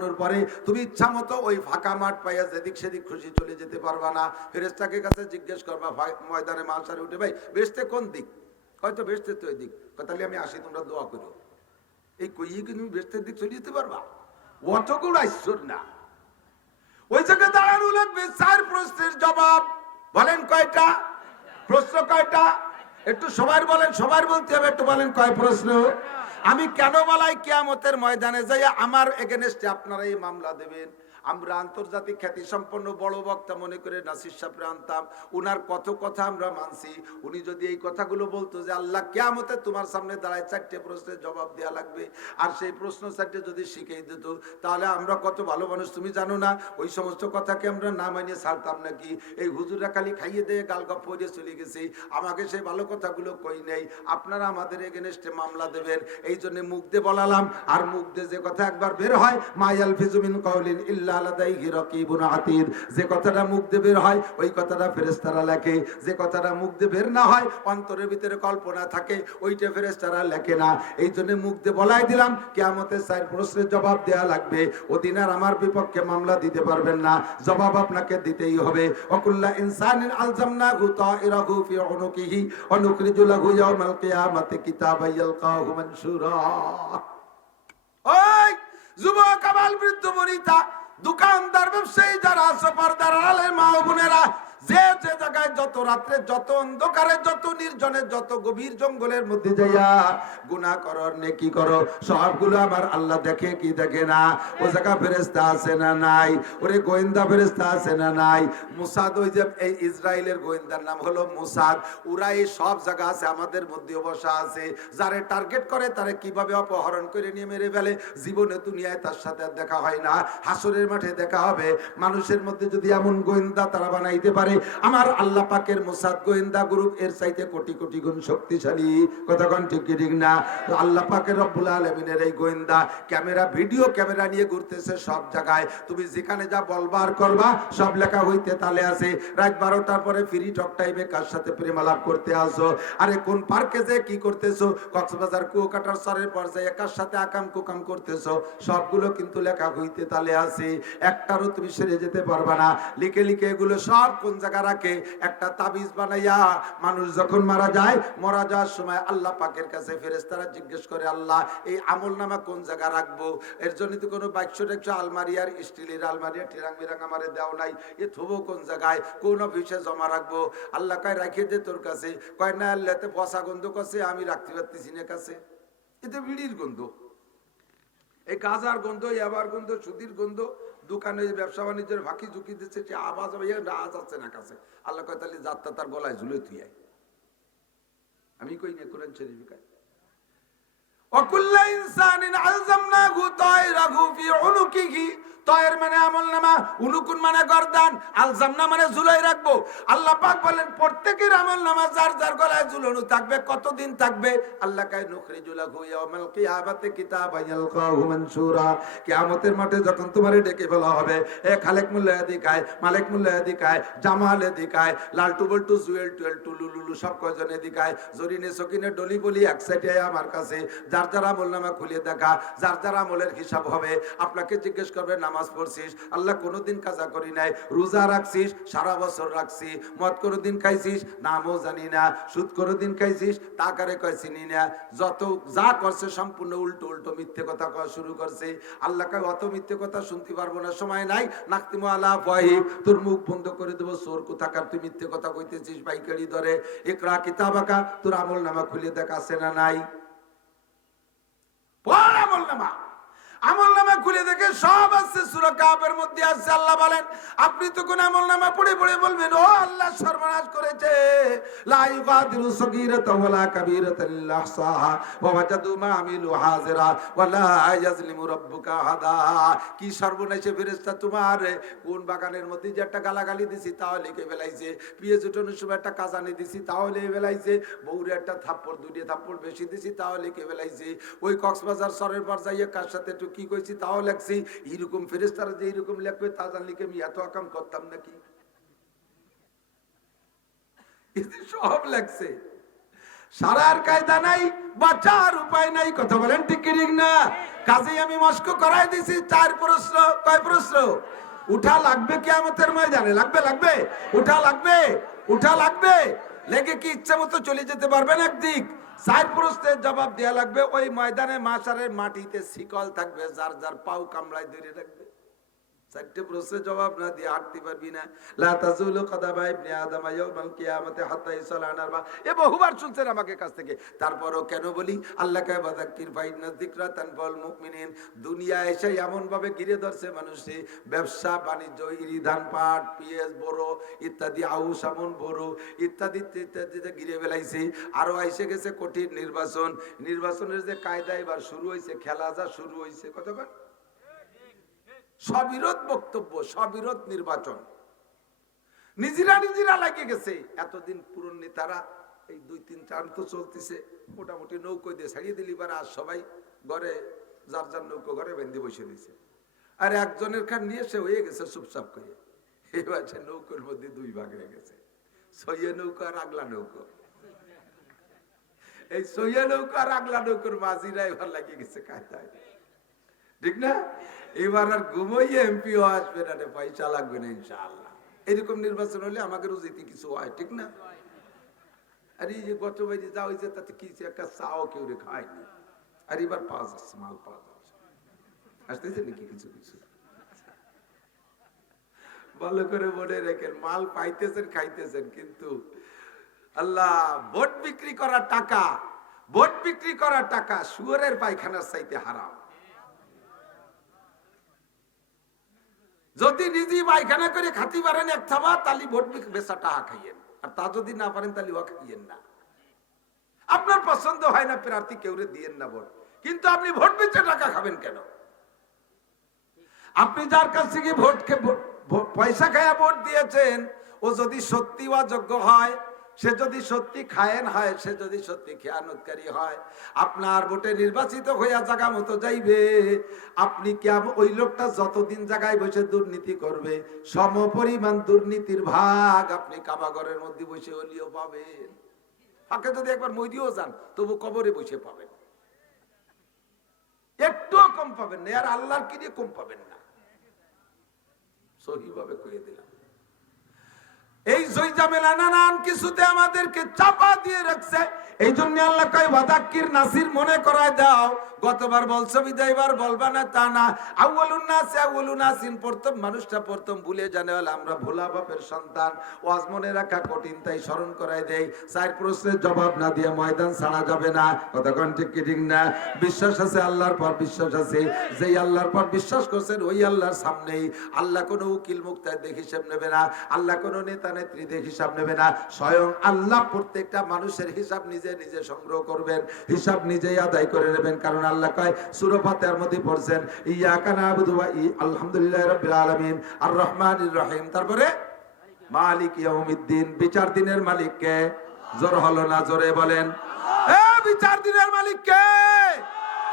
পরে তুমি ইচ্ছা মতো ওই ফাঁকা মাঠ পাইয়া যেদিক সেদিক খুশি চলে যেতে পারবা না। ফেরেস্তাকে কাছে জিজ্ঞেস করবা ময়দানে মালসারে উঠে, ভাই বেসতে কোন দিক? হয়তো বেসতে তো দিক। তাহলে আমি আসি, তোমরা দোয়া করো এই কইয়ে কি তুমি বেসতের দিক চলে যেতে পারবা? অতগুলো আইশ্বর না। ওই জায়গায় দাঁড়ানো লাগবে। চার প্রশ্নের জবাব। বলেন কয়টা? প্রশ্ন কয়টা? একটু সবার বলেন সবার বলতে হবে, একটু বলেন কয় প্রশ্ন? আমি কেন বলাই কেয়ামতের ময়দানে যাই আমার এগেনস্টে আপনারা এই মামলা দেবেন? আমরা আন্তর্জাতিক খ্যাতি সম্পন্ন বড় বক্তা মনে করে নাসির সাহেব আনতাম। উনার কত কথা আমরা মানছি। উনি যদি এই কথাগুলো বলতো যে, আল্লাহ কেয়ামতে তোমার সামনে দাঁড়ায় চারটে প্রশ্নের জবাব দেওয়া লাগবে। আর সেই প্রশ্ন চারটে যদি শিখিয়ে দিত, তাহলে আমরা কত ভালো মানুষ, তুমি জানো না? ওই সমস্ত কথাকে আমরা না মানিয়ে ছাড়তাম নাকি? এই হুজুরা খালি খাইয়ে দিয়ে গালগপ পড়ে চলে গেছি। আমাকে সেই ভালো কথাগুলো কই নেই। আপনারা আমাদের এগেনস্টে মামলা দেবেন। এই জন্য মুখ দিয়ে বলালাম। আর মুখ দিয়ে যে কথা একবার বের হয়, মায়াল ফিজুমিন কওলিন ইল্লা লাদাইহি রাকিবুন আতীদ যে কথাটা মুখ দিয়ে বের হয়, ওই কথাটা ফেরেশতারা লেখে। যে কথাটা মুখ দিয়ে বের না হয়, অন্তরের ভিতরে কল্পনা থাকে, ওইটা ফেরেশতারা লেখে না। এই জন্য মুখ দিয়ে বলাই দিলাম, কিয়ামতের চার প্রশ্নের জবাব দেয়া লাগবে। ওদিন আর আমার বিপক্ষে মামলা দিতে পারবেন না। জবাব আপনাকে দিতেই হবে। অকুল্লা ইনসানিন আলজামনাহু তাইরাহু ফি উনুকিহি ওয়া নুখরিজু লাহু ইয়াওমাল কিয়ামাতি কিতাবান ইয়ালকাহু মানশুরা। ওই যুবক আবাল বৃদ্ধ বনিতা দোকানদার ব্যবসায়ী যারা আছে পর্দার আলে মা বোনেরা জায়গায় যত রাত্রে, যত অন্ধকারে, যত নির্জনে, যত গভীর জঙ্গলের মধ্যে যাইয়া গুনাহ করর নেকি করো, সবগুলো আমার আল্লাহ দেখে কি দেখে না? ও জায়গা ফেরেশতা আছে না নাই? ওরে গোয়েন্দা ফেরেশতা আছে না নাই? মুসাদ ওই যে এই ইসরায়েলের গোয়েন্দার নাম হলো মুসাদ। ওরা এই সব জায়গা আছে, আমাদের মধ্যে বসা আছে। যারে টার্গেট করে, তারে কীভাবে অপহরণ করে নিয়ে মেরে ফেলে? জীবনে, দুনিয়ায় তার সাথে আর দেখা হয় না। হাসরের মাঠে দেখা হবে। মানুষের মধ্যে যদি এমন গোয়েন্দা তারা বানাইতে পারে, আমার আল্লাহ পাকের মোসাদ গোয়েন্দা গ্রুপ এর চাইতে কোটি কোটি গুণ শক্তিশালী। কতক্ষণ ঠিক কি ঠিক না? আল্লাহ পাকের রব্বুল আলমিনের এই গোয়েন্দা ক্যামেরা, ভিডিও ক্যামেরা নিয়ে ঘুরতেছে সব জায়গায়। তুমি যেখানে যা বলবার করবা, সব লেখা হইতে তালে আছে। রাত বারোটার পরে ফ্রি টক টাইমে কার সাথে প্রেমালাপ করতে আসো? আরে কোন পার্কে যে কি করতেছো? কক্সবাজার কুয়াকাটার সরের পর্যায়ে কার সাথে আকাম কুকাম করতেছো? সবগুলো কিন্তু লেখা হইতে তালে আছে। একটারও তুমি সেরে যেতে পারবা না। লিখে লিখে এগুলো সব কোন জায়গা রাখে? একটা তাবিজ বানাইয়া মানুষ যখন মারা যায়, মারা যাওয়ার সময় আল্লাহ পাকের কাছে ফেরেস্তারা জিজ্ঞেস করে, আল্লাহ, এই আমল নামা কোন জায়গা রাখব? এর জন্য তো কোনো বাক্স টেক্স আলমারি আর স্টিলের আলমারি আর টিরাং বিরাং আমারে দেও নাই। এ থবো কোন জায়গায়? কোন অফিসে জমা রাখব? আল্লাহ কয় রাখিয়ে দে তোর কাছে। কয়, না আল্লাহতে পচা গন্ধ করছে, আমি রাখতে পারতেছি না কাছে। এতে বিড়ির গন্ধ। এই গাজার গন্ধ, ইয়াবার গন্ধ সুদির গন্ধ দোকানে ব্যবসা বাণিজ্যের ফাঁকি ঝুঁকি দিচ্ছে, সে আওয়াজ হবে আওয়াজ আছে না কাছে। আল্লাহ কয়, তাহলে যাত্রা তার গলায় ঝুলে তুই আমি কই না, কোরআন শরীফে অকুল্লা ইনসানিন আলজামনাহু তায়রাহু ফি উনুকিহি তয়ের মানে আমল নামা, উনুকুন মানে গর্দান আলজামনা মানে রাখব। আল্লাহ পাক বলেন, প্রত্যেকের আমল নামা যার যার গলায় থাকবে, কতদিন থাকবে? আল্লাহ কিতাবান ইয়ালকাহু মানশুরা কিয়ামতের মাঠে যখন তোমারে ডেকে হবে, এ খালেক মুল্লা মালিক মুল্লা জামাল লালটু বল্টু, জুয়েল টুয়েল, টুলু লুলু সব কয়জন দিকায় জরিনে সকিনে ডলি বলি এক সাইডে আমার কাছে। যার যার আমল নামা খুলে দেখা, যার যার আমলের হিসাব হবে, আপনাকে জিজ্ঞেস করবে নামাজ পড়ছিস, আল্লাহ কোনোদিন কাজা করি নাই, রোজা রাখছিস, সারা বছর রাখছি, মদ কোনোদিন খাইছিস, নামও জানি না, সুদ কোনোদিন খাইছিস তাকারে কয় চিনি না, যত যা করছে সম্পূর্ণ উল্টো উল্টো মিথ্যে কথা কওয়া শুরু করছে, আল্লাহ কয়, অত মিথ্যে কথা শুনতে পারব না, সময় নাই নাকতিমু আলা ফাহিম তোর মুখ বন্ধ করে দেবো সোর কোথাকার তুই মিথ্যে কথা কইতেছিস, পাইকারি ধরে একরা কিতাবাকা, তোর আমল নামা খুলে দেখ, আছে না নাই? পড় আমল নামা। আমল নামা খুলে দেখে সব আছে, সূরা কাফের মধ্যে আছে, আল্লাহ বলেন, আপনি তো কোন আমল নামা পড়ে পড়ে বলবেন, ও আল্লাহ সর্বনাশ করেছে। সগীরাতাও ওয়ালা আহসাহা ওয়া ওয়াজাদু মা আমিলু হাজিরা ওয়ালা ইয়াজলিমু রাব্বুকা কি সর্বনাশে ফেরেশতা তোমার? কোন বাগানের মধ্যে যে একটা গালাগালি দিছি তাও লিখে ফেলাইছে? উঠানোর সময় একটা কাজানি দিছি তাও লিখে ফেলাইছে? বউরে একটা থাপ্পড়, দুইটা থাপ্পড় বেশি দিছি তাও লিখে ফেলাইছে? ওই কক্সবাজার সরের পর যাইয়ে কার সাথে কি কইছি? তাও লেখছি, এইরকম ফেরেস্তারা যে এইরকম লেখবে, তা জানলে কি আমি এত আকাম করতাম নাকি? সব লেখছে। সারার কায়দা নাই, বাঁচার উপায় নাই, কথা বলেন ঠিক ঠিক না? কাজেই আমি মস্ক করাই দিছি, চার প্রশ্ন, কয় প্রশ্ন? উঠা লাগবে কি আমাদের ময়দানে, লাগবে লাগবে? উঠা লাগবে উঠা লাগবে? লেগে কি ইচ্ছা মতো চলে যেতে পারবেন একদিক? চার জবাব দেওয়া লাগবে, ওই ময়দানে মাসারের মাটিতে শিকল থাকবে, যার যার পাও কামড়ায় ধরে রাখবে। চারটে প্রশ্নের জবাব না দিয়ে পারবি না। লা তাজুলু ইবনে আদম ইয়াউমাল কিয়ামতি এ বহুবার শুনছেন আমাকে কাছ থেকে। তারপরও কেন বলি? আল্লাহকে তানফাল মুমিনিন। দুনিয়া এসে এমন ভাবে ঘিরে ধরছে মানুষে। ব্যবসা, বাণিজ্য ইরি ধান পাট পিএস বড় ইত্যাদি, আউশ, আমন, বড় ইত্যাদি ইত্যাদিতে ঘিরে ফেলাইছে। আরও আইসে গেছে কঠিন নির্বাচন। নির্বাচনের যে কায়দা এবার শুরু হয়েছে খেলা যা শুরু হয়েছে কতক্ষণ সবিরোধ বক্তব্য, সবিরোধ নির্বাচন। নিজেরা নিজেরা লাগিয়ে গেছে। এতদিন পুরন নেতারা এই দুই তিন চার তো চলতেছে। মোটামুটি নৌকো দিয়ে ছাড়িয়ে দিলি, এবার আর সবাই ঘরে, যার যার নৌকো ঘরে বেঁধে বসে দিয়েছে আর একজনের খান নিয়ে সে হয়ে গেছে চুপচাপ করে। এবার সে নৌকোর মধ্যে দুই ভাগ হয়ে গেছে। সইয়ে নৌকো আর আগলা নৌকো। এই সইয়ে নৌকো আর আগলা নৌকোর মাঝিরা এবার লাগিয়ে গেছে কায়দায়। ঠিক না? এবার আর ঘুমোইয়ে এমপিও আসবে না রে পয়সা লাগবে না ইনশাআল্লাহ। এরকম নির্বাচন হলে আমাকে রুজিতে কিছু হয়, ঠিক না? আর এই যে গত বাইরে যা হয়েছে তাতে কি একটা চাও কেউ রে খায়নি। আর এবার পাওয়া যাচ্ছে, মাল পাওয়া যাচ্ছে। আসতেছে নাকি কিছু কিছু? ভালো করে মনে রেখেন, মাল পাইতেছেন, খাইতেছেন, কিন্তু আল্লাহ, ভোট বিক্রি করার টাকা, ভোট বিক্রি করার টাকা, শুয়ারের পায়খানার চাইতে হারাম। যদি নিজে পায়খানা করে খাতি পারেন এক থাবা তাহলে ভোট বেসা টাকা খাইয়েন। আর তা যদি না পারেন তাহলে ও খাইয়েন না। আপনার পছন্দ হয় না, প্রার্থী কেউ দিয়েন না ভোট। কিন্তু আপনি ভোট বেচে টাকা খাবেন কেন? আপনি যার কাছ থেকে ভোট- পয়সা খায়া ভোট দিয়েছেন, ও যদি সত্যি বা যোগ্য হয় সে যদি সত্যি খায়েন হয়, সে যদি সত্যি খেয়ানতকারী হয়, আপনার ভোটে নির্বাচিত হইয়া জায়গা মতো যাইবে। আপনি কেমন ওই লোকটা যতদিন জায়গায় বসে দুর্নীতি করবে সম পরিমাণ দুর্নীতির ভাগ আপনি কাবাগরের মধ্যে বসে হলিও পাবেন। ফাঁকে যদি একবার মরিও যান, তবু কবরে বসে পাবেন। একটুও কম পাবেন না, আর আল্লাহর কি কম পাবেন না? সহিভাবে কয়ে দিলাম। এই জয়জামেলা নানান কিছুতে আমাদেরকে চাপা দিয়ে রাখছে। এই জন্য আল্লাহ কয় নাসির মনে করায় দাও গতবার বলছো বিদায় এবার বলবা না, তা না। আউয়ালুন নাস, আউয়ালুন নাসিন, প্রথম মানুষটা প্রথম ভুলে জানে হলে আমরা ভোলা বাপের সন্তান। ওয়াজ মনে রাখা কঠিন, তাই স্মরণ করাই দেই। চার প্রশ্নের জবাব না দিয়ে ময়দান ছাড়া যাবে না। কতক্ষণ ঠিক কি ঠিক না? বিশ্বাস আছে, আল্লাহর পর বিশ্বাস আছে। যেই আল্লাহর পর বিশ্বাস করছেন, ওই আল্লাহর সামনেই। আল্লাহ কোনো উকিল, মুক্তার হিসেব নেবে না। আল্লাহ কোনো নেতা নেত্রীদের হিসাব নেবে না। স্বয়ং আল্লাহ প্রত্যেকটা মানুষের হিসাব নিজে নিজে সংগ্রহ করবেন। হিসাব নিজেই আদায় করে নেবেন, কারণ আল্লাহ কয় সুরফাতের মধ্যে পড়ছেন ইয়া কানা আবুদু ওয়া ই আলহামদুলিল্লাহ রাব্বিল আলামিন। আর রহমানির রহিম। তারপরে, মালিক ইয়াউমিদ্দিন বিচার দিনের মালিক কে? জোর হলো না জোরে বলেন। এ বিচার দিনের মালিক কে?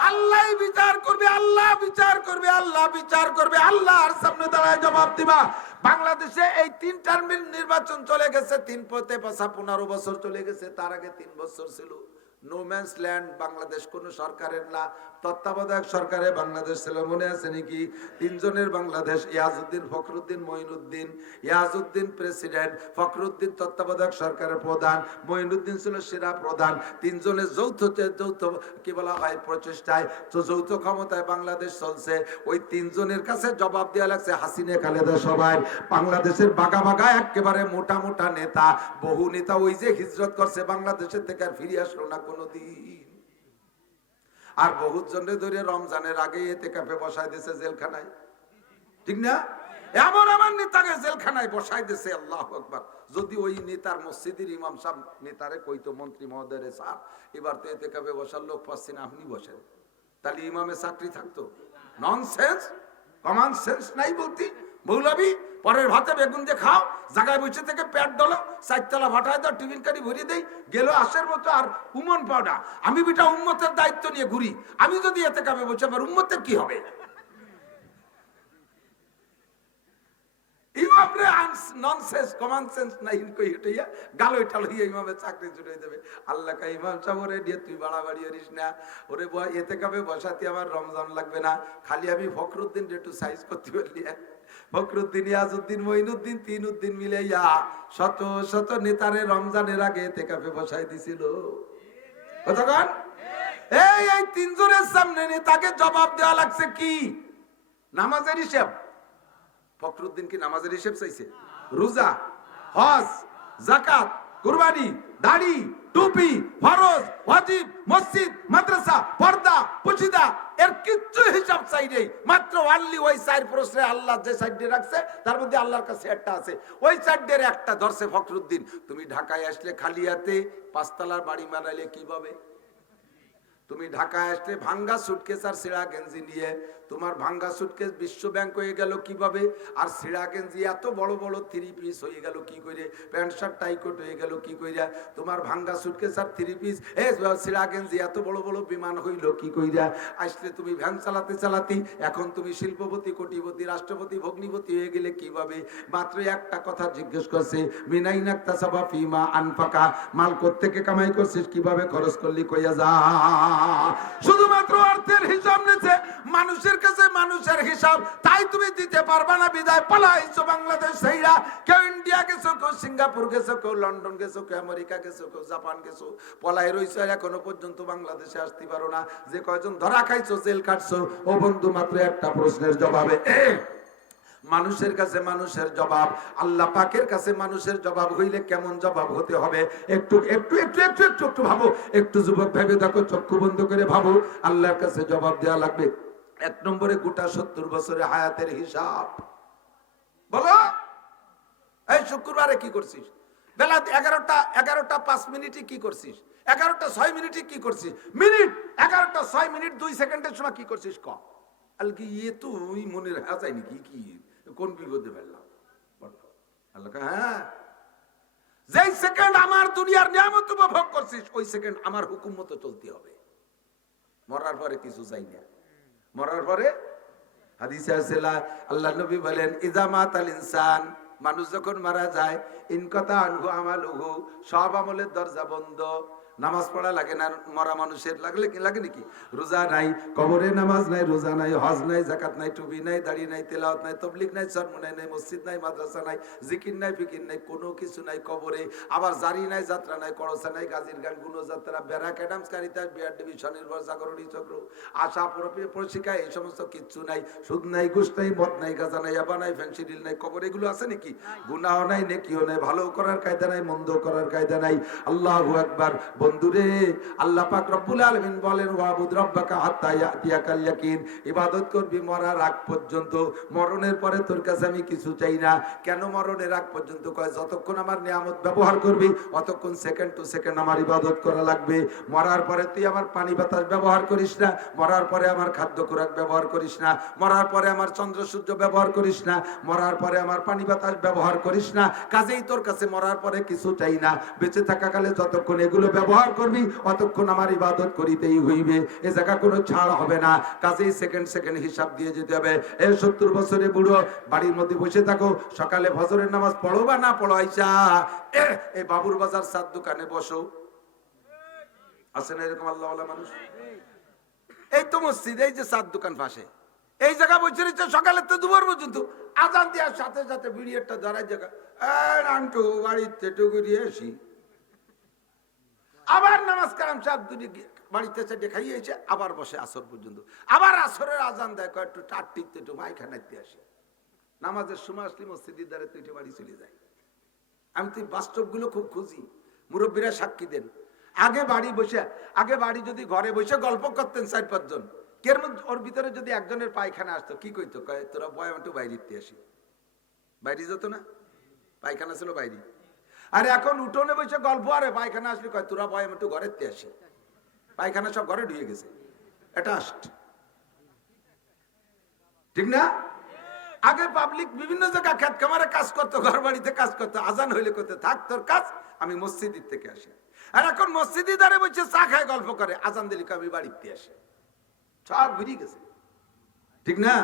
আল্লাহ বিচার করবে, আল্লাহ বিচার করবে, আল্লাহ বিচার করবে, আল্লাহর সামনে দাঁড়ায় জবাব দিবা। বাংলাদেশে এই তিন টার্মের নির্বাচন চলে গেছে, তিন পথে পাশা পনেরো বছর চলে গেছে, তার আগে তিন বছর ছিল। নোম্যান্স ল্যান্ড বাংলাদেশ কোন সরকারের না। তত্ত্বাবধায়ক সরকারে বাংলাদেশ ছিল, মনে আছে নাকি? তিনজনের বাংলাদেশ, ইয়াজউদ্দিন ফখরুদ্দিন, মঈনুদ্দিন। ইয়াজউদ্দিন প্রেসিডেন্ট, ফখরুদ্দিন তত্ত্বাবধায়ক সরকারের প্রধান, মঈনুদ্দিন ছিল সেরা প্রধান। তিনজনের যৌথ যৌথ, কি বলা হয়, প্রচেষ্টায়। তো যৌথ ক্ষমতায় বাংলাদেশ চলছে। ওই তিনজনের কাছে জবাব দেওয়া লাগছে, হাসিনে, খালেদা সবাই। বাংলাদেশের বাগা বাগা একেবারে মোটা মোটা নেতা। বহু নেতা ওই যে হিজরত করছে, বাংলাদেশের থেকে আর ফিরে আসলো না কোনোদিন। আর বহুত জনে ধরে রমজানের আগে এতে কাপে বসাই দিয়েছে জেলখানায়। ঠিক না? এমন আমার নেতাকে জেলখানায় বসাই দিয়েছে আল্লাহ আকবার। যদি ওই নেতার মসজিদের ইমাম সাহেব, নেতারে কইতো মন্ত্রী মহোদয় স্যার, এবার তো এতে কাপে বসার লোক পাচ্ছি না, আপনি বসেন। তাহলে ইমামে চাকরি থাকতো? নন সেন্স কমন সেন্স নাই বলতি? মৌলবি, পরের ভাতে বেগুন দিয়ে খাও। জায়গায় বসে থেকে পেট ডলো চারতলা ভাটায় দাও টিফিন কারি ভরিয়ে দেই, গেল আসের মতো আর উমন পাওডা আমি বিটা উম্মতের দায়িত্ব নিয়ে ঘুরি। আমি যদি এতে কাপে বসে আবার উম্মতের কি হবে? আমার রমজান লাগবে না। খালি আমি ফখরুদ্দিন একটু সাইজ করতে পারলি ফখরুদ্দিন, ইয়াজউদ্দিন, মঈনুদ্দিন তিন উদ্দিন মিলে ইয়া শত শত নেতারে রমজানের আগে এতে কাবে বসাই দিছিল। কতক্ষণ এই এই তিনজনের সামনে নেতাকে জবাব দেওয়া লাগছে কি? নামাজের হিসেব। ফখরুদ্দিন কি নামাজের হিসেব চাইছে? রোজা, হজ জাকাত কুরবানি, দাড়ি টুপি, ফরজ, ওয়াজিব, মসজিদ, মাদ্রাসা, পর্দা পুশিদা এর কিচ্ছু হিসাব চাই নেই মাত্র অনলি ওই চার প্রশ্নে আল্লাহ যে সাইডে রাখছে, তার মধ্যে আল্লাহর কাছে একটা আছে। ওই সাইডের একটা ধরছে ফখরুদ্দিন। তুমি ঢাকায় আসলে খালিয়াতে পাঁচতলার বাড়ি বানাইলে কীভাবে? তুমি ঢাকায় আসলে ভাঙ্গা সুটকেস আর সিড়া গেঞ্জি নিয়ে তোমার ভাঙ্গা সুটকেস বিশ্ব ব্যাংক হয়ে গেল কীভাবে? আর সিড়া গেঞ্জি এত বড় বড় থ্রি পিস হয়ে গেল কি করে? প্যান্ট শার্ট টাইকোট হয়ে গেল কি কইরা? তোমার ভাঙ্গা সুটকেস আর থ্রি পিস এ সিড়া গেঞ্জি এত বড় বড় বিমান হইল কি কইরা? আসলে তুমি ভ্যান চালাতে চালাতে, এখন তুমি শিল্পপতি, কোটিপতি, রাষ্ট্রপতি, ভগ্নিপতি হয়ে গেলে কীভাবে? মাত্র একটা কথা জিজ্ঞেস করছে, মিনাই নাক্তা সাবা ফিমা আনফাকা, মাল থেকে কামাই করছিস? কীভাবে খরচ করলি কইয়া যা। শুধুমাত্র অর্থের হিসাব নিতে মানুষের কাছে মানুষের হিসাব, তাই তুমি দিতে পারবা না, বিদায় পালাইছো বাংলাদেশ সেইরা কেউ ইন্ডিয়া গেছো, কেউ সিঙ্গাপুর গেছো, কেউ লন্ডন গেছো, কেউ আমেরিকা গেছো, কেউ জাপান গেছো, পলাই রইছো এখনও পর্যন্ত বাংলাদেশে আসতে পারো না। যে কয়জন ধরা খাইছো, জেল কাটছো ও বন্ধু মাত্র একটা প্রশ্নের জবাবে। মানুষের কাছে মানুষের জবাব, আল্লাহ পাকের কাছে মানুষের জবাব হইলে কেমন জবাব হতে হবে? একটু একটু একটু একটু একটু একটু ভাবো। একটু যুবক ভেবে দেখো, চক্ষু বন্ধ করে ভাবো। আল্লাহর কাছে জবাব দেওয়া লাগবে। এক নম্বরে গোটা সত্তর বছরের হায়াতের হিসাব। বলো? এই শুক্রবারে কি করছিস? বেলা এগারোটা এগারোটা পাঁচ মিনিটে কি করছিস? এগারোটা ছয় মিনিটে কি করছিস? মিনিট, এগারোটা ছয় মিনিট, দুই সেকেন্ডের সময় কি করছিস ক? আল কি ইয়ে তুই মনে রাখা যায় নাকি? কি কোন বিপদে ফেললাম? হ্যাঁ। যেই সেকেন্ড আমার দুনিয়ার নিয়ামত উপভোগ করছিস, ওই সেকেন্ড আমার হুকুম মতো চলতে হবে। মরার পরে কিছু চাই না। মরার পরে হাদিসে আছে আল্লাহ নবী বলেন ইজামাত আল ইনসান মানুষ যখন মারা যায় ইনকতা আনহু আমালুহু সব আমলের দরজা বন্ধ। নামাজ পড়া লাগে না মরা মানুষের লাগলে কি লাগে নাকি? রোজা নাই কবরে নামাজ নাই রোজা নাই হজ নাই জাকাত নাই টুপি নাই দাড়ি নাই তেলাওয়াত নাই তবলিক নাই সরমুনাই নাই নাই মসজিদ নাই মাদ্রাসা নাই জিকির নাই ফিকির নাই কোনো কিছু নাই কবরে। আবার জারি নাই যাত্রা নাই করসা নাই গাজীর গান গুণযাত্রা BRAC Adams Caritas BR DB স্বনির্ভর জাগরণী চক্র আশা প্রশিকা এই সমস্ত কিচ্ছু নাই। সুদ নাই ঘুষ নাই মদ নাই গাজা নাই আবা নাই ফ্যান্সিডিল নাই কবর এগুলো আছে নাকি? গুনাহ নাই নেকিও নাই ভালো করার কায়দা নাই মন্দ করার কায়দা নাই। আল্লাহ আকবার বন্ধুরে, আল্লাহ পাক রব্বুল আলামিন বলেন, ওয়াবুদ রাব্বাকা হাত্তা ইয়াতিয়াকাল ইয়াকিন। ইবাদত করবি মরার আগ পর্যন্ত। মরণের পরে তোর কাছে আমি কিছু চাই না। কেন মরণের আগ পর্যন্ত? কয়, যতক্ষণ আমার নিয়ামত ব্যবহার করবি, অতক্ষণ সেকেন্ড টু সেকেন্ড আমার ইবাদত করা লাগবে। মরার পরে তুই আমার পানি বাতাস ব্যবহার করিস না। মরার পরে আমার খাদ্য খোরাক ব্যবহার করিস না। মরার পরে আমার চন্দ্র সূর্য ব্যবহার করিস না। মরার পরে আমার পানি বাতাস ব্যবহার করিস না। কাজেই তোর কাছে মরার পরে কিছু চাই না। বেঁচে থাকাকালে যতক্ষণ এগুলো ব্যবহার করবি, অতক্ষণ আমার ইবাদত করিতেই হইবে। এ জায়গা কোনো ছাড় হবে না। কাজেই সেকেন্ড সেকেন্ড হিসাব দিয়ে যেতে হবে। এ সত্তর বছরে বুড়ো, বাড়ির মধ্যে বসে থাকো। সকালে ফজরের নামাজ পড়ো বা না পড়ো আইসা এই বাবুর বাজার সাত দোকানে বসো। আছে না এরকম আল্লাহ মানুষ? এই তো মসজিদ, এই যে সাত দোকান পাশে। এই জায়গা বসে সকালে তো দুপুর পর্যন্ত। আজান দেওয়ার সাথে সাথে বিড়িয়ারটা ধরার জায়গা। আন্টু, বাড়িতে আসি আবার নামাজ কালাম সাহেব দুটি বাড়িতে চারটে খাইয়েছে, আবার বসে আসর পর্যন্ত। আবার আসরের আজান দেয়, কয় একটু টাট টিকতে একটু মাইখানাইতে আসি। নামাজের সময় আসলে মসজিদের দ্বারা তুই বাড়ি চলে যায়। আমি তুই বাস্তবগুলো খুব খুঁজি। মুরব্বীরা সাক্ষী দেন। আগে বাড়ি বসে, আগে বাড়ি যদি ঘরে বসে গল্প করতেন চার পাঁচজন। কের ওর ভিতরে যদি একজনের পায়খানা আসতো, কি কইতো? তোরা বয় একটু বাইরে আসি। বাইরে যেত না? পায়খানা ছিল বাইরে। আর এখন উঠোনে বসে গল্প, আরে পায়খানা আসলে কয়, তোরা বয় একটু ঘরের তে আসি। পায়খানা সব ঘরে ঢুকে গেছে। অ্যাটাস্ট ঠিক না? আগে পাবলিক বিভিন্ন জায়গায় খেত খামারে কাজ করতো, ঘর বাড়িতে কাজ করতো, আজান হইলে করতে থাক তোর কাজ, আমি মসজিদের থেকে আসি। আর এখন মসজিদি দ্বারে বসে চা খায়, গল্প করে, আজান দিলে আমি বাড়িতে আসি। সব ঘুরিয়ে গেছে। ঠিক না?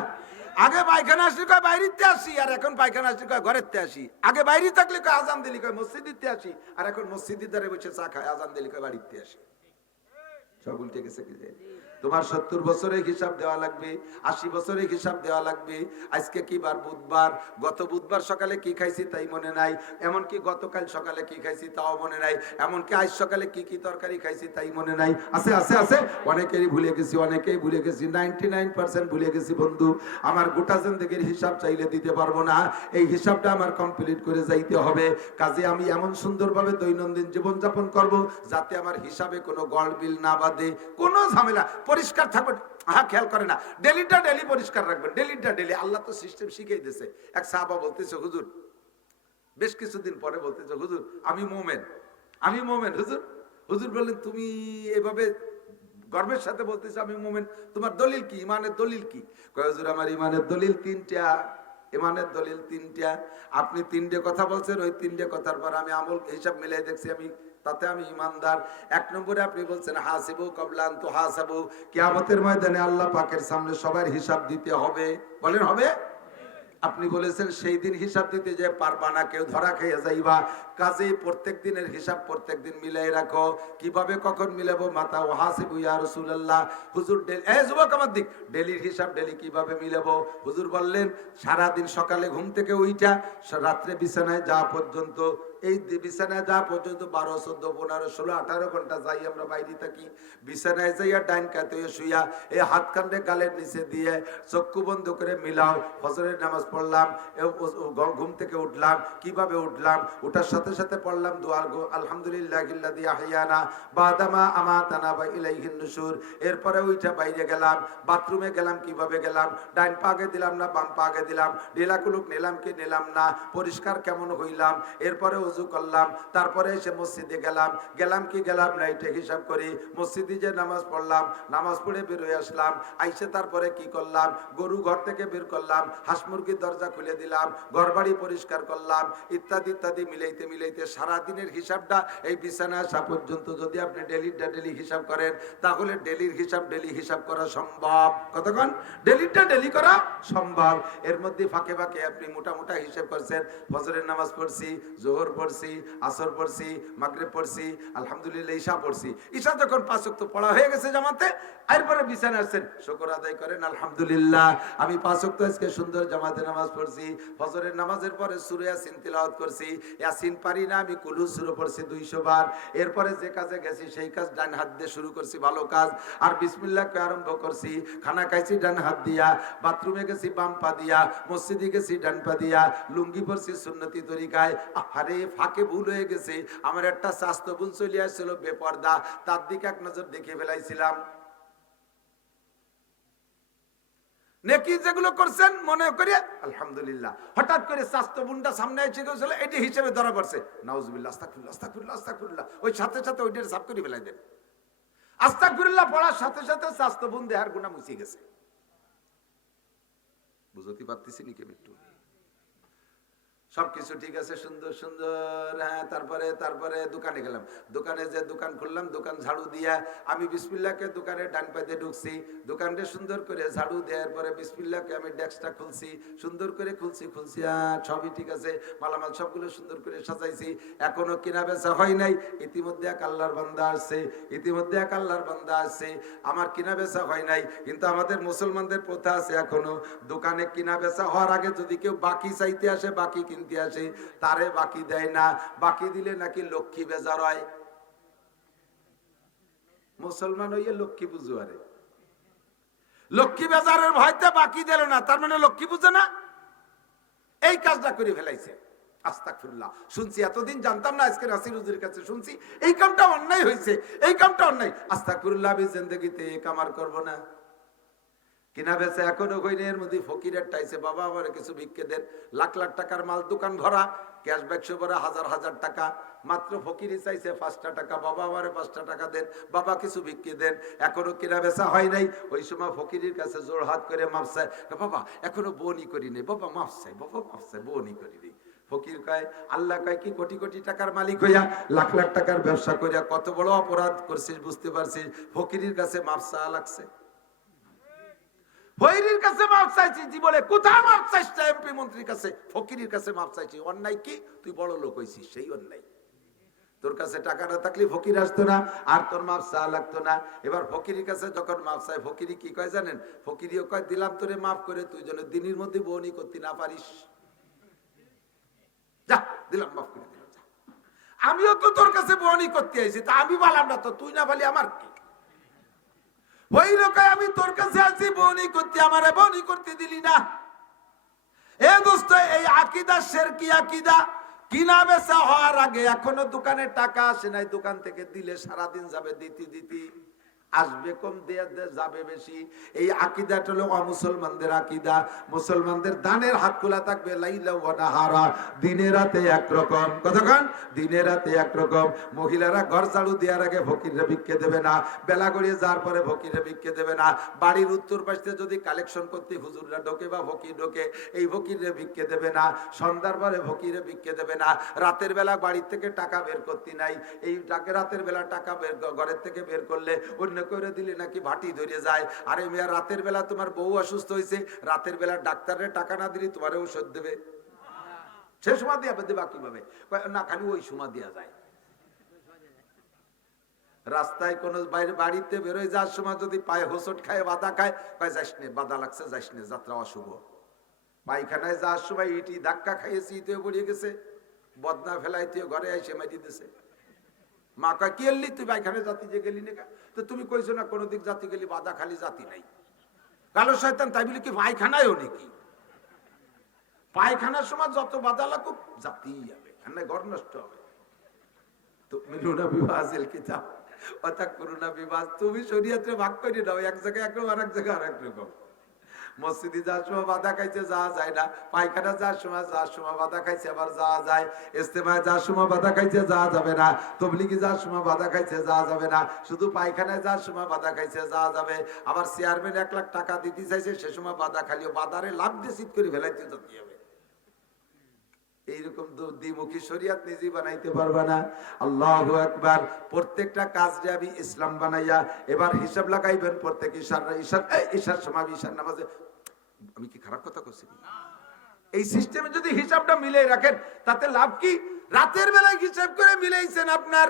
আগে পায়খানা আসলে কয় বাইরেতে আসি, আর এখন পায়খানা আসলে কয় ঘরেতে আসি আগে বাইরে থাকলে কয় আজান দিলি, কয় মসজিদিতে আসি, আর এখন মসজিদের দ্বারে বসে চা খায়, আজান দিলি কয় বাড়িতে আসি সব উল্টে গেছে কি? তোমার সত্তর বছরের হিসাব দেওয়া লাগবে, আশি বছরের হিসাব দেওয়া লাগবে। আজকে কি বার বুধবার? গত বুধবার সকালে কি খাইছি তাই মনে নাই। এমনকি গতকাল সকালে কি খাইছি তাও মনে নাই। এমনকি আজ সকালে কি কি তরকারি খাইছি তাই মনে নাই। আছে আছে আছে। অনেকেরই ভুলে গেছি, অনেকেই ভুলে গেছি। নাইনটি নাইন পার্সেন্ট ভুলে গেছি বন্ধু। আমার গোটা জিন্দগির হিসাব চাইলে দিতে পারব না। এই হিসাবটা আমার কমপ্লিট করে যাইতে হবে। কাজে আমি এমন সুন্দরভাবে দৈনন্দিন জীবনযাপন করব যাতে আমার হিসাবে কোনো গড়বিল না বাদে কোনো ঝামেলা পরিষ্কার থাকবে হ্যাঁ খেয়াল করে না। ডেলিটা ডেলি পরিষ্কার রাখবেন। ডেলিটা ডেলি। আল্লাহ তো সিস্টেম শিখিয়ে দিয়েছে। এক সাহাবা বলতেছে, হুজুর, বেশ কিছুদিন পরে বলতেছে, হুজুর, আমি মোমেন। আমি মোমেন, হুজুর। হুজুর বললেন, তুমি এভাবে গর্বের সাথে বলতেছো আমি মোমেন। তোমার দলিল কি? ইমানের দলিল কি? হুজুর, আমার ইমানের দলিল তিনটা। ইমানের দলিল তিনটা। আপনি তিনটে কথা বলছেন, ওই তিনটে কথার পর আমি আমল হিসাব মিলাই দেখছি, আমি তাতে আমি ইমানদার। এক নম্বরে আপনি বলছেন, হাসিবু কবলান তো হাসাবু। কিয়ামতের ময়দানে আল্লাহ পাকের সামনে সবার হিসাব দিতে হবে। বলেন, হবে? আপনি বলেছেন, সেই দিন হিসাব দিতে যে পারবা না, কেউ ধরা খেয়ে যাইবা। কাজে প্রত্যেক দিনের হিসাব প্রত্যেক দিন মিলাই রাখো। কীভাবে কখন মিলাবো? মাতা ও হাসিবু ইয়া রাসূলুল্লাহ। হুজুর ডেলি এ, যুবক আমার দিক, ডেলির হিসাব ডেলি কীভাবে মিলাবো? হুজুর বললেন সারা দিন সকালে ঘুম থেকে উইটা রাত্রে বিছানায় যাওয়া পর্যন্ত এই বিছানায় যাওয়া পর্যন্ত বারো, চোদ্দ, পনেরো, ষোলো, আঠারো ঘণ্টা যাই আমরা বাইরে থাকি, বিছানায় যাইয়া ডাইন কাতে শুইয়া এই হাত কান্দে গালের নিচে দিয়ে চক্ষু বন্ধ করে মিলাও, ফজরের নামাজ পড়লাম ঘুম থেকে উঠলাম, কীভাবে উঠলাম ওটার সাথে সাথে পড়লাম দোয়ার গো, আলহামদুলিল্লাহ ইল্লাযী আহইয়ানা, বাদামা আমাতানা বা ইলাইহিন নুশুর এরপরে ওইটা বাইরে গেলাম, বাথরুমে গেলাম, কীভাবে গেলাম, ডাইন পাগে দিলাম না বাম পাগে দিলাম নীলাকুলুক নিলাম কি নিলাম না, পরিষ্কার কেমন হইলাম, এরপরে উজু করলাম, তারপরে এসে মসজিদে গেলাম। গেলাম কি গেলাম না, এটা হিসাব করি। মসজিদে যে নামাজ পড়লাম, নামাজ পড়ে বের হয়ে আসলাম। আইসে তারপরে কি করলাম? গরু ঘর থেকে বের করলাম, হাঁস মুরগির দরজা খুলে দিলাম ঘর বাড়ি পরিষ্কার করলাম, ইত্যাদি ইত্যাদি, মিলাইতে মিলাইতে সারা দিনের হিসাবটা এই বিছানায় আসা পর্যন্ত যদি আপনি ডেলিটা ডেলি হিসাব করেন, তাহলে ডেলির হিসাব, ডেলি হিসাব করা সম্ভব। কতক্ষণ? ডেলিটা ডেলি করা সম্ভব। এর মধ্যে ফাঁকে ফাঁকে আপনি মোটা হিসাব করছেন। ফজরের নামাজ পড়ছি, জোহর পড়ছি, আসর পড়ছি, মাগরিব পড়ছি, আলহামদুলিল্লাহ ঈশা পড়ছি। ঈশা যখন পাঁচ ওয়াক্ত পড়া হয়ে গেছে জামাতে, এরপরে বিছানা আসছেন, শুকর আদায় করেন, আলহামদুলিল্লাহ, আমি পাঁচ ওয়াক্ত আজকে সুন্দর জামাতে নামাজ পড়ছি, ফজরের নামাজের পরে সুরে ইয়াসিন তিলাওয়াত করছি, ইয়াসিন পারি না, আমি কুলু সুরে পড়ছি দুইশো বার, এরপরে যে কাজে গেছি, সেই কাজ ডান হাত দিয়ে শুরু করছি, ভালো কাজ, আর বিসমিল্লাহকে আরম্ভ করছি, খানা খাইছি ডান হাত দিয়া, বাথরুমে গেছি বাম পা দিয়া, মসজিদে গেছি ডান পা দিয়া, লুঙ্গি পরছি সুন্নতি তরিকায় আরে ফাঁকে ভুল হয়ে গেছে। আমার একটা স্বাস্থ্য বোন চলে আসছিল, বেপর্দা। তার দিকে এক নজর দেখে ফেলাইছিলাম। নেকি যেগুলো করছেন, মনে করি আলহামদুলিল্লাহ। হঠাৎ করে স্বাস্থ্য বুনটা সামনে এসে গেছিল, এটি হিসেবে ধরা পড়ছে। আস্তাগফিরুল্লাহ আস্তাগফিরুল্লাহ আস্তাগফিরুল্লাহ। ওই সাথে সাথে ওইটার সাফ করে ফেলাই দেন। আস্তাগফিরুল্লাহ পড়ার সাথে সাথে স্বাস্থ্য বুন দেহার গুণা মুছে গেছে। বুঝতে পারতেছি নি কেউ একটু? সবকিছু ঠিক আছে, সুন্দর সুন্দর। হ্যাঁ তারপরে তারপরে দোকানে গেলাম। দোকানে যে দোকান খুললাম, দোকান ঝাড়ু দিয়া আমি বিসমিল্লাকে দোকানে ডান পাইতে ঢুকছি। দোকানটা সুন্দর করে ঝাড়ু দেওয়ার পরে বিসমিল্লাকে আমি ডেস্কটা খুলছি। সুন্দর করে খুলছি খুলছি সবই ঠিক আছে। মালামাল সবগুলো সুন্দর করে সাজাইছি। এখনও কিনা বেচা হয় নাই। ইতিমধ্যে এক আল্লাহর বান্দা আসছে। ইতিমধ্যে এক আল্লাহর বান্দা আসছে। আমার কেনা বেচা হয় নাই। কিন্তু আমাদের মুসলমানদের প্রথা আছে এখনও। দোকানে কেনা বেচা হওয়ার আগে যদি কেউ বাকি চাইতে আসে, বাকি কিনতে আসে তারে বাকি দেয় না। বাকি দিলে নাকি লক্ষ্মী বেজার হয়। মুসলমান হইয়ে লক্ষ্মী পুজো আরে। লক্ষ্মী বেজারের ভয়তে বাকি দিল না, তার মানে লক্ষ্মী পুজো না? এই কাজটা করে ফেলাইছে। আস্তাকফিরুল্লাহ শুনছি, এতদিন জানতাম না। কিনা বেচা এখনও কইনি এর মধ্যে ফকিরের টাইছে বাবা আমার কিছু ভিক্ষে দেন। লাখ লাখ টাকার মাল দোকান ভরা ক্যাশ ব্যাগসে ভরা হাজার হাজার টাকা। মাত্র ফকিরই চাইছে পাঁচটা টাকা, বাবা আমার পাঁচটা টাকা দেন, বাবা কিছু ভিক্ষে দেন। এখনও কিনা বেচা হয় নাই। ওই সময় ফকিরের কাছে জোর হাত করে মাপ বাবা, এখনও বনি করি নেই। বাবা মাপ বাবা মাপ বনি করি নেই। ফকির কয়, আল্লাহ কয়, কি কোটি কোটি টাকার মালিক হইয়া লাখ লাখ টাকার ব্যবসা করিয়া কত বড় অপরাধ করছিস বুঝতে পারছিস? ফকিরের কাছে মাপ লাগছে। ফৈরির কাছে মাপ চাইছি জীবনে, কোথায় মাপ চাইছ? এমপি মন্ত্রীর কাছে, ফকিরের কাছে মাপ চাইছি। অন্যায় কি? তুই বড় লোক হইছিস, সেই অন্যায়। তোর কাছে টাকা না থাকলে ফকির আসতো না, আর তোর মাপ চা লাগতো না। এবার ফকিরের কাছে যখন মাপ চাই ফকিরি কি কয় জানেন? ফকিরিও কয়, দিলাম তোরে, মাফ করে তুই যেন দিনের মধ্যে বউনি করতে না পারিস। যা, দিলাম, মাফ করে দিলাম। আমিও তো তোর কাছে বহনি করতে আইছি, তা আমি বললাম না তো, তুই না বলি আমার কি? ওই লোকে আমি তোর কাছে আছি, বনি করতে আমার বনি করতে দিলি না। এ দোস্ত, এই আকিদা শের কি আকিদা, কিনা বেচা হওয়ার আগে এখনও দোকানে টাকা আসে নাই, দোকান থেকে দিলে সারাদিন যাবে দিতি দিতি। আসবে কম দিয়ে যাবে বেশি। এই আকিদাটা হলো অমুসলমানদের আকিদা। মুসলমানদের দানের হাত খোলা থাকবে, লাইলা ওয়া নাহারা। দিনে রাতে একরকম। কতক্ষণ দিনে রাতে একরকম। মহিলারা ঘর ঝাড়ু দেওয়ার আগে ফকিরে ভিক্ষে দেবে না। বেলা গড়িয়ে যাওয়ার পরে ফকিরে ভিক্ষে দেবে না। বাড়ির উত্তর পাশে যদি কালেকশন করতে হুজুররা ঢোকে বা ফকির ঢোকে, এই ফকিরে ভিক্ষে দেবে না। সন্ধ্যার পরে ফকিরে ভিক্ষে দেবে না। রাতের বেলা বাড়ির থেকে টাকা বের করতে নাই। এই টাকা রাতের বেলা টাকা বের ঘরের থেকে বের করলে অন্য করে দিলে নাকি ভাটি ধরে যায়। আরে মেয়া, রাতের বেলা তোমার বউ অসুস্থ হয়েছে, রাতের বেলা ডাক্তারের টাকা না দিলে তোমার ঔষধ দেবে। সে সময় দিয়ে দেবা কীভাবে? না, খালি ওই সময় দেওয়া যায়। রাস্তায় কোন বাড়িতে বেরোয় যাওয়ার সময় যদি পায়ে হোসট খায়, বাধা খায়, কয় যাস নে, বাধা লাগছে যাস নে, যাত্রা অশুভ। পায়খানায় যাওয়ার সময় ইটি ধাক্কা খাইয়েছি ইতে পড়িয়ে গেছে। বদনা ফেলাই তুই ঘরে এসে মারি দিতেছে মা কয়, কি এলি তুই পায়খানায় জাতি যে গেলি না তো তুমি কইছো না কোনো দিক জাতি গেলি, বাধা খালি জাতি নাই। কালো শয়তান, তাই বলে কি, পায়খানায়ও নাকি? পায়খানার সময় যত বাধা লাগুক, জাতি যাবে এখানে ঘর নষ্ট হবে। তো তুমিনুনা বিবাহের কিতাব। অর্থাৎ করুণা বিবাহ, তুমি শরীয়তে ভাগ করে দাও এক জায়গায় একরকম আর এক জায়গায় আর এক রকম। মসজিদে যাওয়ার সময় বাধা খাইছে, যাওয়া যায় না। পায়খানা যাওয়ার সময় যাওয়ার সময় বাধা খাইছে, আবার যাওয়া যায়। ইস্তেমায় যাওয়ার সময় বাধা খাইছে, যাওয়া যাবে না। তবলিগি যাওয়ার সময় বাধা খাইছে, যাওয়া যাবে না। শুধু পায়খানায় যাওয়ার সময় বাধা খাইছে, যাওয়া যাবে। আবার চেয়ারম্যান এক লাখ টাকা দিতে চাইছে, সে সময় বাধা খালিও বাদারে লাভ সিট করে ফেলাইতে যেতে হবে? এইরকম দ্বিমুখী শরিয়াত নিজে বানাইতে পারবা না। আল্লাহ একবার প্রত্যেকটা কাজ যে আমি ইসলাম বানাইয়া, এবার হিসাব লাগাইবেন প্রত্যেক ঈশার ঈশার ঈশার আমি ঈশার নামাজে আমি কি খারাপ কথা করছি এই সিস্টেমে যদি হিসাবটা মিলে রাখেন, তাতে লাভ কি? রাতের বেলায় হিসাব করে মিলাইছেন আপনার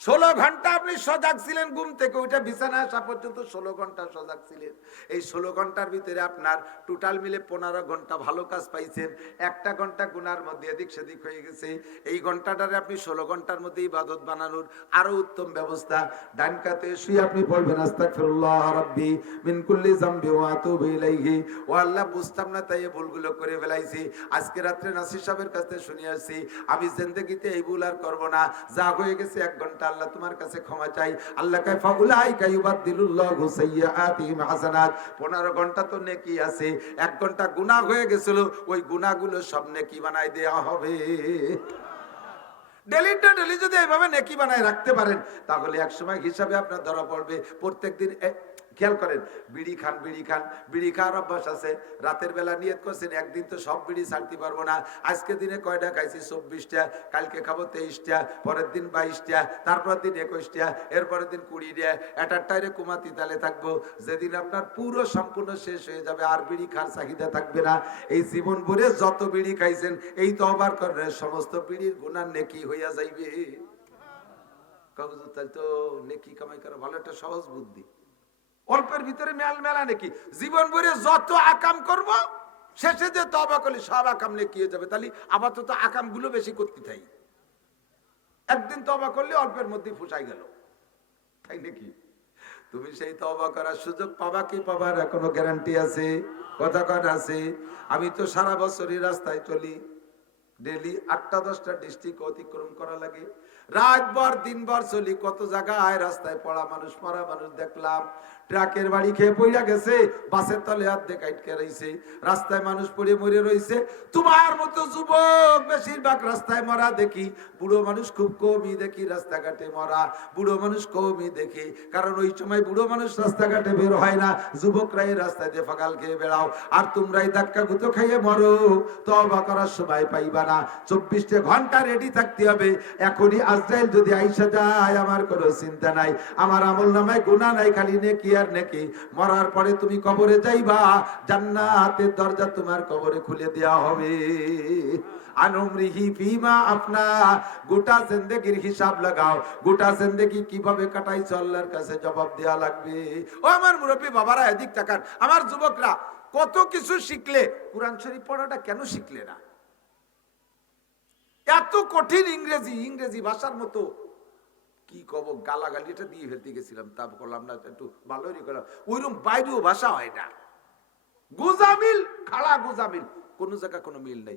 ষোলো ঘণ্টা আপনি সজাগ ছিলেন ঘুম থেকে, ওইটা বিছানা আসা পর্যন্ত ষোলো ঘণ্টা সজাগ ছিলেন। এই ষোলো ঘণ্টার ভিতরে আপনার টোটাল মিলে পনেরো ঘণ্টা ভালো কাজ পাইছেন। একটা ঘণ্টা গুনার মধ্যে এদিক সেদিক হয়ে গেছে। এই ঘন্টাটারে আপনি ষোলো ঘণ্টার মধ্যে ইবাদত বানানোর আরও উত্তম ব্যবস্থা। ডান কাতে শুয়ে আপনি বলবেন আস্তাগফিরুল্লাহ রাব্বি মিন কুল্লি যামবি ওয়া আতুবু ইলাইহি। ও আল্লাহ বুঝতাম না তাই এই ভুলগুলো করে ফেলাইছি। আজকে রাত্রে নাসির সাহেবের কাছ শুনে আসছি আমি জিন্দেগিতে এই ভুল আর করব না। যা হয়ে গেছে এক ঘণ্টা আল্লাহ তোমার কাছে ক্ষমা চাই। আল্লাহ কাই ফাউলাই কাই ইউবাদদিলুল্লাহু সাইয়্যাতিহিম হাসানাত। 15 ঘণ্টা তো নেকি আছে, এক ঘণ্টা গুনাহ হয়ে গেছিল, ওই গুনাহগুলো সব নেকি বানাই দেয়া হবে। ডেলিটা ডেলি যদি এইভাবে নেকি বানায় রাখতে পারেন, তাহলে একসময় হিসাবে আপনার ধরা পড়বে। প্রত্যেকদিন খেয়াল করেন, বিড়ি খান বিড়ি খান, বিড়ি খাওয়ার অভ্যাস আছে। রাতের বেলা নিয়ত করছেন, একদিন তো সব বিড়ি ছাড়তে পারব না। আজকে দিনে কয়টা খাইছি? চব্বিশটা, কালকে খাব তেইশটা, পরের দিন বাইশটা তারপর দিন একুশটা, এরপরের দিন কুড়িটা। এটার টাইরে কুমাতি তালে থাকব। যেদিন আপনার পুরো সম্পূর্ণ শেষ হয়ে যাবে, আর বিড়ি খার চাহিদা থাকবে না। এই জীবন ভরে যত বিড়ি খাইছেন, এই তহবার করেন সমস্ত বিড়ির গুণার নেকি হইয়া যাইবে? কাগজ তাহলে তো নেকি কামাই করা ভালো একটা সহজ বুদ্ধি। অল্পের ভিতরে মেল মেলা নাকি? জীবন ভরে যত আকাম করব, শেষে যে তবা করলে সব আকাম নেকি হয়ে যাবে। তাহলে আপাতত আকামগুলো বেশি করতে থাই একদিন তবা করলে অল্পের মধ্যে ফুসাই গেল। তাই নাকি? তুমি সেই তবা করার সুযোগ পাবা কি পাবার এখনও গ্যারান্টি আছে? কথা কন আছে? আমি তো সারা বছরই রাস্তায় চলি। ডেলি আটটা, দশটা ডিস্ট্রিক্ট অতিক্রম করা লাগে। রাতভর, দিনভর চলি। কত জায়গায় রাস্তায় পড়া মানুষ, মরা মানুষ দেখলাম। ট্রাকের বাড়ি খেয়ে পইরা গেছে, বাসের তলে হাত দিয়ে রয়েছে রাস্তায় মানুষ পড়ে মরে রয়েছে তোমার মতো যুবক বেশিরভাগ রাস্তায় মরা দেখি। বুড়ো মানুষ খুব কমই দেখি রাস্তাঘাটে মরা। বুড়ো মানুষ কমই দেখি। কারণ ওই সময় বুড়ো মানুষ রাস্তাঘাটে বের হয় না। যুবকরা এই রাস্তায় দিয়ে ফাঁকাল খেয়ে বেড়াও। আর তোমরাই ধাক্কা গুতো খাইয়ে মরো। তবা করার সময় পাইবা না। চব্বিশটা ঘণ্টা রেডি থাকতে হবে। এখনই আজরাইল যদি আইসা যায়, আমার কোনো চিন্তা নাই। আমার আমল নামায় গুণা নাই, খালি নেকি দুনিয়ার নাকি। মরার পরে তুমি কবরে যাইবা, জান্নাতের দরজা তোমার কবরে খুলে দেয়া হবে। আমার যুবকরা, কত কিছু শিখলে, কোরআন শরীফ পড়াটা কেন শিখলে না? এত কঠিন ইংরেজি ইংরেজি ভাষার মতো। কি কব, গালাগালি, এটা দিয়ে ফেলতে গেছিলাম, তা করলাম না, একটু ভালোই করলাম। ওইরকম বাইরেও ভাষা হয় না। গোজামিল, খালা গোজামিল, কোনো জায়গায় কোনো মিল নেই।